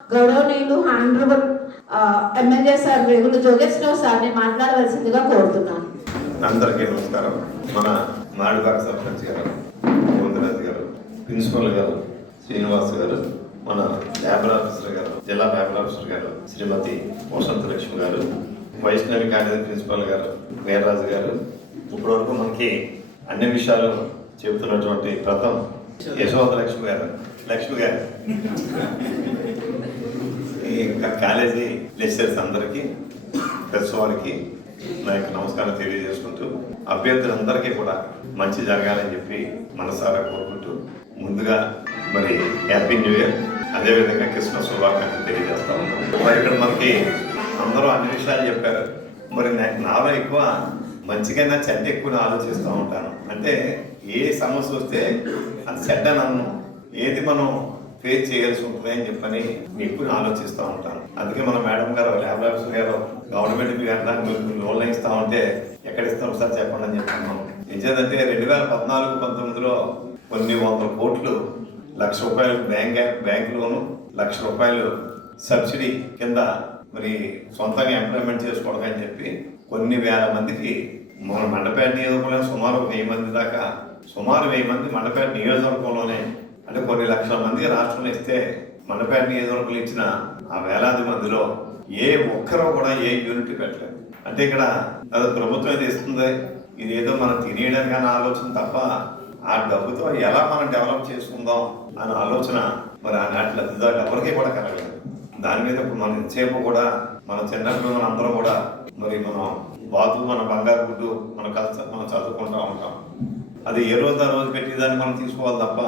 గౌరవనీయులు honourable MLA sir వేగుల జోగేశ్వరరావు సార్ని మాట్లాడవలసిందిగా కోరుతున్నాను. అందరికీ నమస్కారం. మన నాడుబాగ్ సర్పంచ్ గారు, గోవిందరాజు గారు, ప్రిన్సిపల్ గారు శ్రీనివాస్ గారు, మన లేబర్ ఆఫీసర్ గారు, జిల్లా లేబర్ ఆఫీసర్ గారు శ్రీమతి వసంత లక్ష్మి గారు, వైష్ణవి కాలేజీ ప్రిన్సిపల్ గారు వీర్రాజు గారు, ఇప్పటివరకు మనకి అన్ని విషయాలు చెబుతున్నటువంటి ప్రథం యశోద లక్ష్మి గారు ఈ కాలేజీ లెక్చరర్స్ అందరికీ ప్రెస్ వారికి నా యొక్క నమస్కారం తెలియజేసుకుంటూ, అభ్యర్థులందరికీ కూడా మంచి జరగాలని చెప్పి మనసారా కోరుకుంటూ, ముందుగా మరి హ్యాపీ న్యూ ఇయర్, అదేవిధంగా క్రిస్మస్ శుభాకాంక్షలు తెలియజేస్తా ఉన్నాం. మరి ఇక్కడ మనకి అందరూ అన్ని విషయాలు చెప్పారు. మరి నాలో ఎక్కువ మంచికైనా చెడ్డ ఎక్కువ ఆలోచిస్తూ ఉంటాను. అంటే ఏ సమస్య వస్తే అది చెడ్డ నన్ను ఏది మనం ఫేస్ చేయాల్సి ఉంటుంది అని చెప్పని ఎక్కువ ఆలోచిస్తూ ఉంటాను. అందుకే మన మేడం గారు, ల్యాబ్ ఆఫీసర్ గారు గవర్నమెంట్ దానికి లోన్లు ఇస్తా ఉంటే ఎక్కడ ఇస్తాం సార్ చెప్పండి అని చెప్తున్నాం. నిజంటే 2014-19లో కొన్ని వందల కోట్లు, ₹1,00,000 బ్యాంక్ లోను, ₹1,00,000 సబ్సిడీ కింద మరి సొంతంగా ఎంప్లాయ్మెంట్ చేసుకోవడం అని చెప్పి కొన్ని వేల మందికి మన మండపేట నియోజకవర్గంలో సుమారు 1000 మంది దాకా, సుమారు 1000 మంది మండపేట నియోజకవర్గంలోనే, అంటే కొన్ని లక్షల మంది రాష్ట్రంలో ఇస్తే మండపేట నియోజకవర్గంలో ఇచ్చిన ఆ వేలాది మందిలో ఏ ఒక్కరూ కూడా ఏ యూనిట్ పెట్టలేదు. అంటే ఇక్కడ అది ప్రభుత్వం ఏది ఇస్తుంది, ఇది ఏదో మనం తినేయడానికి అనే ఆలోచన తప్ప ఆ డబ్బుతో ఎలా మనం డెవలప్ చేసుకుందాం అనే ఆలోచన మరి ఆనాటి లబ్ధిదారులు ఎవరికీ కూడా కలగలేదు. దాని మీద ఇప్పుడు మనం ఇంతసేపు కూడా మన చిన్నప్పుడు మన అందరం కూడా మరి మనం బాతు, మన బంగారు గుడ్డు మనం చదువుకుంటూ ఉంటాం. అది ఏ రోజు ఆ రోజు పెట్టేదాన్ని మనం తీసుకోవాలి తప్ప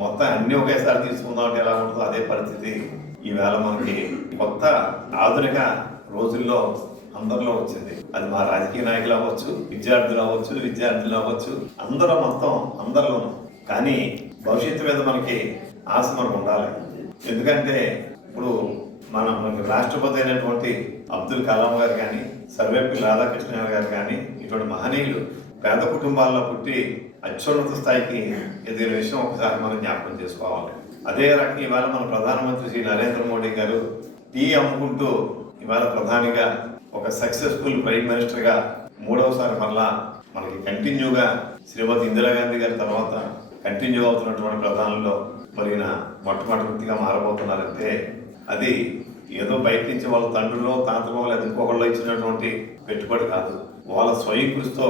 మొత్తం అన్ని ఒకేసారి తీసుకుందాం అంటే ఎలా ఉంటుందో అదే పరిస్థితి ఈవేళ మనకి కొత్త ఆధునిక రోజుల్లో అందరిలో వచ్చింది. అది మా రాజకీయ నాయకులు అవ్వచ్చు, విద్యార్థులు అవ్వచ్చు, అందరూ మొత్తం అందరిలోనూ. కానీ భవిష్యత్తు మీద మనకి ఆశ మనకు ఉండాలి. ఎందుకంటే ఇప్పుడు మనకి రాష్ట్రపతి అయినటువంటి అబ్దుల్ కలాం గారు కానీ, సర్వేపల్లి రాధాకృష్ణ గారు కానీ, ఇటువంటి మహనీయులు పేద కుటుంబాల్లో పుట్టి అత్యున్నత స్థాయికి ఎదిగిన విషయం ఒకసారి మనం జ్ఞాపకం చేసుకోవాలి. అదే రకంగా ఇవాళ మన ప్రధానమంత్రి శ్రీ నరేంద్ర మోడీ గారు టీ అమ్ముకుంటూ ఇవాళ ప్రధానిగా ఒక సక్సెస్ఫుల్ ప్రైమ్ మినిస్టర్గా 3వసారి మళ్ళా మనకి కంటిన్యూగా శ్రీమతి ఇందిరాగాంధీ గారి తర్వాత కంటిన్యూ అవుతున్నటువంటి ప్రధానుల్లో మరి మొట్టమొదటిగా మారబోతున్నారంటే అది ఏదో బయట నుంచి వాళ్ళ తండ్రులో తాతలో లేదా ఇంకొకళ్ళు ఇచ్చినటువంటి పెట్టుబడి కాదు, వాళ్ళ స్వయం కృషితో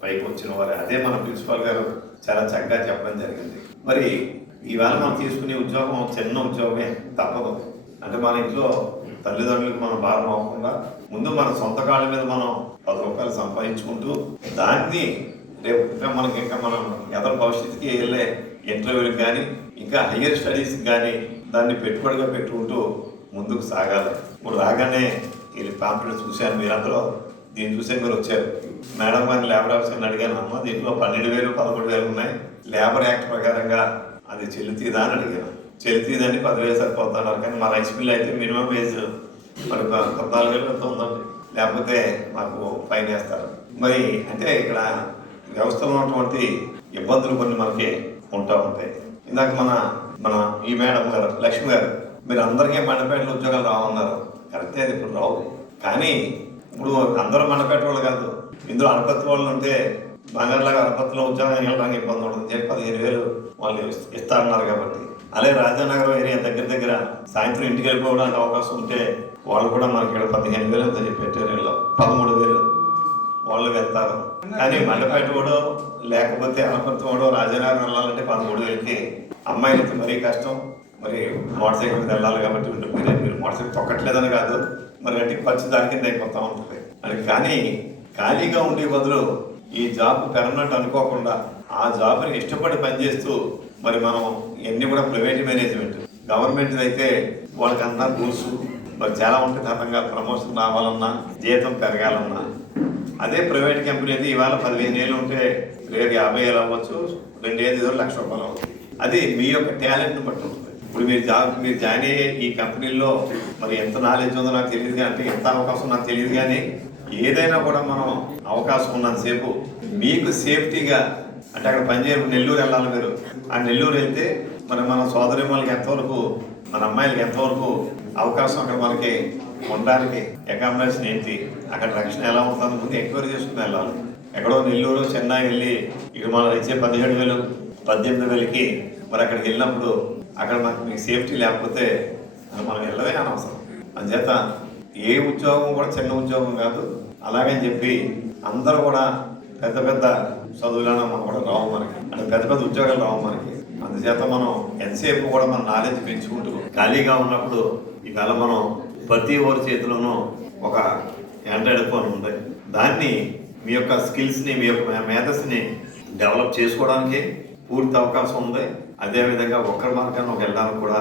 పైకి వచ్చిన వారే. అదే మన ప్రిన్సిపాల్ గారు చాలా చక్కగా చెప్పడం జరిగింది. మరి ఈవేళ మనం తీసుకునే ఉద్యోగం చిన్న ఉద్యోగమే తప్పదు. అంటే మన ఇంట్లో తల్లిదండ్రులకు మనం భారం అవ్వకుండా ముందు మన సొంత కాళ్ళ మీద మనం ₹10 సంపాదించుకుంటూ దాన్ని రేపు మనకి ఇంకా మనం ఎదర భవిష్యత్తుకి వెళ్ళే ఇంటర్వ్యూలకు కానీ ఇంకా హయ్యర్ స్టడీస్కి కానీ దాన్ని పెట్టుబడిగా పెట్టుకుంటూ ముందుకు సాగాలి. ఇప్పుడు రాగానే ఈ పాంప్లెట్ చూశాను, మీరందరూ దీన్ని చూసే మీరు వచ్చారు. మేడం గారిని లేబర్ ఆఫీసర్ని అడిగాను, అమ్మ దీంట్లో 12,000, 13,000 ఉన్నాయి, లేబర్ యాక్ట్ ప్రకారంగా అది చెల్లుతీదా అని అడిగాను. చెల్లుతీదని 10,000 సరిపోతున్నారు. కానీ మా రైస్ మిల్ అయితే మినిమం వేజ్ మరి 14,000 ఎంత ఉందండి, లేకపోతే మాకు ఫైన్ వేస్తారు. మరి అంటే ఇక్కడ వ్యవస్థలో ఉన్నటువంటి ఇబ్బందులు కొన్ని మనకి ఉంటాయి. ఇందాక మన ఈ మేడం గారు లక్ష్మి గారు, మీరు అందరికీ మండపేటలో ఉద్యోగాలు రావన్నారు. కరెక్టే, అది ఇప్పుడు రావు. కానీ ఇప్పుడు అందరూ మండపేట వాళ్ళు కాదు, ఇందులో అనపత్తి వాళ్ళు ఉంటే బంగారులాగా అనపత్తిలో ఉద్యోగం వెళ్ళడానికి ఇబ్బంది ఉంటుంది చెప్పి 15,000 వాళ్ళు ఇస్తారన్నారు. కాబట్టి అలాగే రాజానగరం ఏరియా దగ్గర సాయంత్రం ఇంటికి వెళ్ళిపోవడానికి అవకాశం ఉంటే వాళ్ళు కూడా మనకి ఇక్కడ 15,000 ఎంత చెప్పి పెట్టారు, 13,000 వాళ్ళు వెళ్తారు. కానీ మండపేట వాడు లేకపోతే అనపత్తి వాడు రాజానగరం వెళ్ళాలంటే 13,000కి అమ్మాయిలకి మరీ కష్టం. మరి మోటార్ సైకిల్ మీద వెళ్ళాలి కాబట్టి మీరు మోటార్ సైకిల్ తొక్కట్లేదని కాదు, మరి అంటే ఖర్చు దాని కింద అయిపోతూ ఉంటుంది అని. కానీ ఖాళీగా ఉండే బదులు ఈ జాబ్ పెర్మనెంట్ అనుకోకుండా ఆ జాబ్ని ఇష్టపడి పనిచేస్తూ మరి మనం ఇవన్నీ కూడా ప్రైవేట్ మేనేజ్మెంట్, గవర్నమెంట్ అయితే వాళ్ళకి అంతా రూల్స్ మరి చాలా ఉంటుంది. అర్థంగా ప్రమోషన్ రావాలన్నా, జీతం పెరగాలన్నా. అదే ప్రైవేట్ కంపెనీ అయితే ఇవాళ 15,000 ఉంటే రేపు 50,000 అవ్వచ్చు, 2 ఏళ్ళు ₹1,00,000 అవ్వచ్చు. అది మీ యొక్క టాలెంట్ని బట్టి ఉంటుంది. ఇప్పుడు మీరు జాయిన్ అయ్యే ఈ కంపెనీల్లో మరి ఎంత నాలెడ్జ్ ఉందో నాకు తెలియదు, కానీ అంటే ఎంత అవకాశం నాకు తెలియదు. కానీ ఏదైనా కూడా మనం అవకాశం ఉన్నంతసేపు మీకు సేఫ్టీగా, అంటే అక్కడ పనిచేయడం నెల్లూరు వెళ్ళాలి మీరు, ఆ నెల్లూరు వెళ్తే మన సోదరిమ్మలకి ఎంతవరకు, మన అమ్మాయిలకి ఎంతవరకు అవకాశం అక్కడ మనకి ఉండడానికి అకామిడేషన్ ఏంటి, అక్కడ రక్షణ ఎలా ఉంటుందో ముందు ఎంక్వైరీ చేసుకుని వెళ్ళాలి. ఎక్కడో నెల్లూరు చెన్నై వెళ్ళి ఇక్కడ మనం ఇచ్చే 17,000 18,000కి మరి అక్కడికి వెళ్ళినప్పుడు అక్కడ మీకు సేఫ్టీ లేకపోతే మనం వెళ్ళవే అనవసరం. అందుచేత ఏ ఉద్యోగం కూడా చిన్న ఉద్యోగం కాదు. అలాగని చెప్పి అందరూ కూడా పెద్ద పెద్ద చదువులైనా మనం కూడా రావు మనకి, అంటే పెద్ద పెద్ద ఉద్యోగాలు రావు మనకి. అందుచేత మనం ఎంతసేపు కూడా మన నాలెడ్జ్ పెంచుకుంటూ ఖాళీగా ఉన్నప్పుడు ఇవాళ మనం ప్రతి ఒక్కరి చేతిలోనూ ఒక ఆండ్రాయిడ్ ఫోన్ ఉంది. దాన్ని మీ యొక్క స్కిల్స్ని మీ యొక్క మేధస్ని డెవలప్ చేసుకోవడానికి పూర్తి అవకాశం ఉంది. అదేవిధంగా ఒక్కరి మార్గాన్ని వెళ్ళడానికి కూడా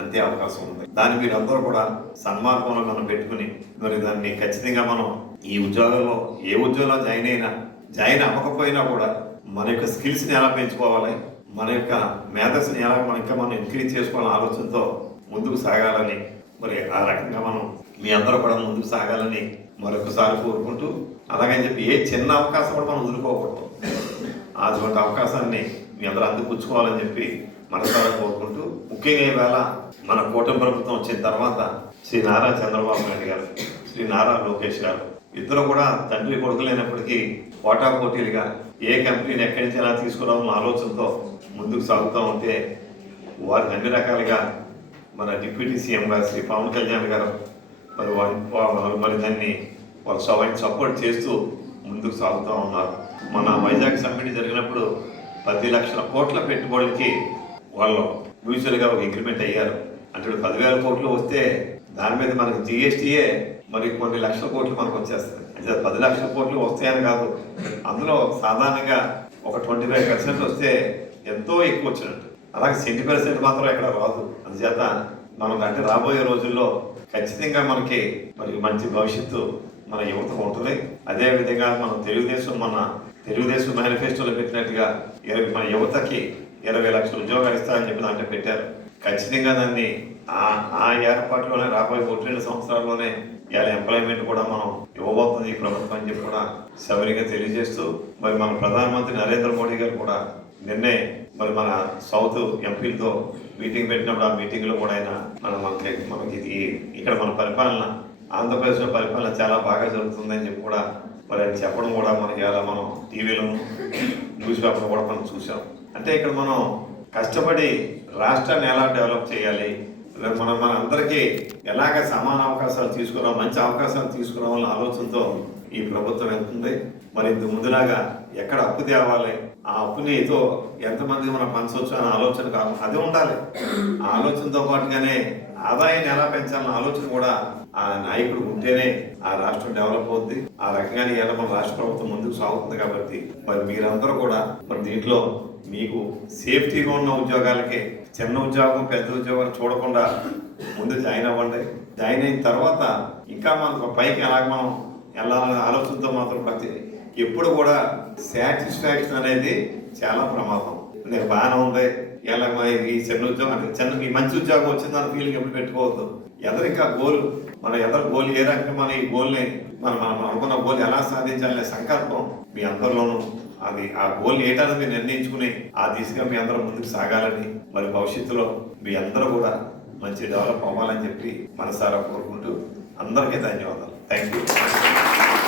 అంతే అవకాశం ఉంది. దాన్ని మీరు అందరూ కూడా సన్మార్గంలో మనం పెట్టుకుని మరి దాన్ని ఖచ్చితంగా మనం ఈ ఉద్యోగంలో ఏ ఉద్యోగంలో జాయిన్ అవ్వకపోయినా కూడా మన యొక్క స్కిల్స్ని ఎలా పెంచుకోవాలి, మన యొక్క మేధస్ని ఎలా మనం ఇంక్రీజ్ చేసుకోవాలని ఆలోచనతో ముందుకు సాగాలని మరి ఆ రకంగా మనం మీ అందరూ కూడా ముందుకు సాగాలని మరొకసారి కోరుకుంటూ, అలాగని చెప్పి ఏ చిన్న అవకాశం కూడా మనం వదులుకోకూడదు. అటువంటి అవకాశాన్ని మీ అందరూ అందిపుచ్చుకోవాలని చెప్పి మనసారా కోరుకుంటూ, ముఖ్యంగా ఈవేళ మన కూటమి ప్రభుత్వం వచ్చిన తర్వాత శ్రీ నారా చంద్రబాబు నాయుడు గారు, శ్రీ నారా లోకేష్ గారు ఇద్దరు కూడా తండ్రి కొడుకులైనప్పటికీ పోటాపోటీలుగా ఏ కంపెనీని ఎక్కడి నుంచి ఎలా తీసుకురావాలన్న ఆలోచనతో ముందుకు సాగుతూ ఉంటే వారిని అన్ని రకాలుగా మన డిప్యూటీ సీఎం గారు శ్రీ పవన్ కళ్యాణ్ గారు మరి దాన్ని వాళ్ళు సపోర్ట్ చేస్తూ ముందుకు సాగుతూ ఉన్నారు. మన వైజాగ్ సమ్మిట్ జరిగినప్పుడు 10 లక్షల కోట్ల పెట్టుబడులకి వాళ్ళు మ్యూచువల్గా ఒక అగ్రిమెంట్ అయ్యారు. అంటే 10,000 కోట్లు వస్తే దాని మీద మనకి జిఎస్టీయే మరి కొన్ని లక్షల కోట్లు మనకు వచ్చేస్తుంది. అంటే 10 లక్షల కోట్లు వస్తాయని కాదు, అందులో సాధారణంగా ఒక 25% వస్తే ఎంతో ఎక్కువ వచ్చినట్టు. అలాగే 20% మాత్రం ఎక్కడ రాదు. అందుచేత మనం అంటే రాబోయే రోజుల్లో ఖచ్చితంగా మనకి మరి మంచి భవిష్యత్తు మన యువతకు ఉంటుంది. అదేవిధంగా మన తెలుగుదేశం మేనిఫెస్టోలో పెట్టినట్టుగా మన యువతకి 20 లక్షల ఉద్యోగాలు ఇస్తారని చెప్పి దాంట్లో పెట్టారు. ఖచ్చితంగా దాన్ని ఆ ఏర్పాటులోనే రాబోయే 2 సంవత్సరాల్లోనే ఇవాళ ఎంప్లాయ్మెంట్ కూడా మనం ఇవ్వబోతుంది ఈ ప్రభుత్వం అని చెప్పి కూడా సవిరిగా తెలియజేస్తూ, మరి మన ప్రధానమంత్రి నరేంద్ర మోడీ గారు కూడా నిన్నే మరి మన సౌత్ ఎంపీలతో మీటింగ్ పెట్టినప్పుడు ఆ మీటింగ్లో కూడా ఆయన మనకి ఇక్కడ మన పరిపాలన ఆంధ్రప్రదేశ్లో పరిపాలన చాలా బాగా జరుగుతుందని చెప్పి కూడా మరి ఆయన చెప్పడం కూడా మనకి ఇలా మనం టీవీలోను న్యూస్ పేపర్లో కూడా మనం చూసాం. అంటే ఇక్కడ మనం కష్టపడి రాష్ట్రాన్ని ఎలా డెవలప్ చేయాలి, మన అందరికీ ఎలాగ సమాన అవకాశాలు తీసుకురావాలి, మంచి అవకాశాలు తీసుకురావాలన్న ఆలోచనతో ఈ ప్రభుత్వం వెళ్తుంది. మరి ఇంతకు ముందులాగా ఎక్కడ అప్పు తేవాలి, ఆ అప్పునితో ఎంతమంది మనం పంచవచ్చు అనే ఆలోచన కాదు, అది ఉండాలి. ఆ ఆలోచనతో పాటుగానే ఆదాయాన్ని ఎలా పెంచాలన్న ఆలోచన కూడా ఆ నాయకుడు ఉంటేనే ఆ రాష్ట్రం డెవలప్ అవుద్ది. ఆ రకంగానే ఇలా మన రాష్ట్ర ప్రభుత్వం ముందుకు సాగుతుంది. కాబట్టి మరి మీరందరూ కూడా మరి దీంట్లో మీకు సేఫ్టీగా ఉన్న ఉద్యోగాలకి చిన్న ఉద్యోగం పెద్ద ఉద్యోగాలు చూడకుండా ముందు జాయిన్ అవ్వండి. జాయిన్ అయిన తర్వాత ఇంకా మనకు పైకి ఎలాగ మనం వెళ్ళాలనే ఆలోచనతో మాత్రం ఎప్పుడు కూడా సాటిస్ఫాక్షన్ అనేది చాలా ప్రమాదం. నేను బాగానే ఉంది ఇలా ఈ చిన్న ఉద్యోగం అంటే ఈ మంచి ఉద్యోగం వచ్చిందని ఫీలింగ్ ఎప్పుడు పెట్టుకోవద్దు. ఇంకా గోల్ ఏ రకంగా మన ఈ గోల్ని మనం అనుకున్న గోల్ ఎలా సాధించాలనే సంకల్పం మీ అందరిలోనూ అది ఆ గోల్ ఏటానో మీరు నిర్ణయించుకుని ఆ దిశగా మీ అందరూ ముందుకు సాగాలని, మరి భవిష్యత్తులో మీ అందరూ కూడా మంచి డెవలప్ అవ్వాలని చెప్పి మనసారా కోరుకుంటూ అందరికీ ధన్యవాదాలు. Thank you.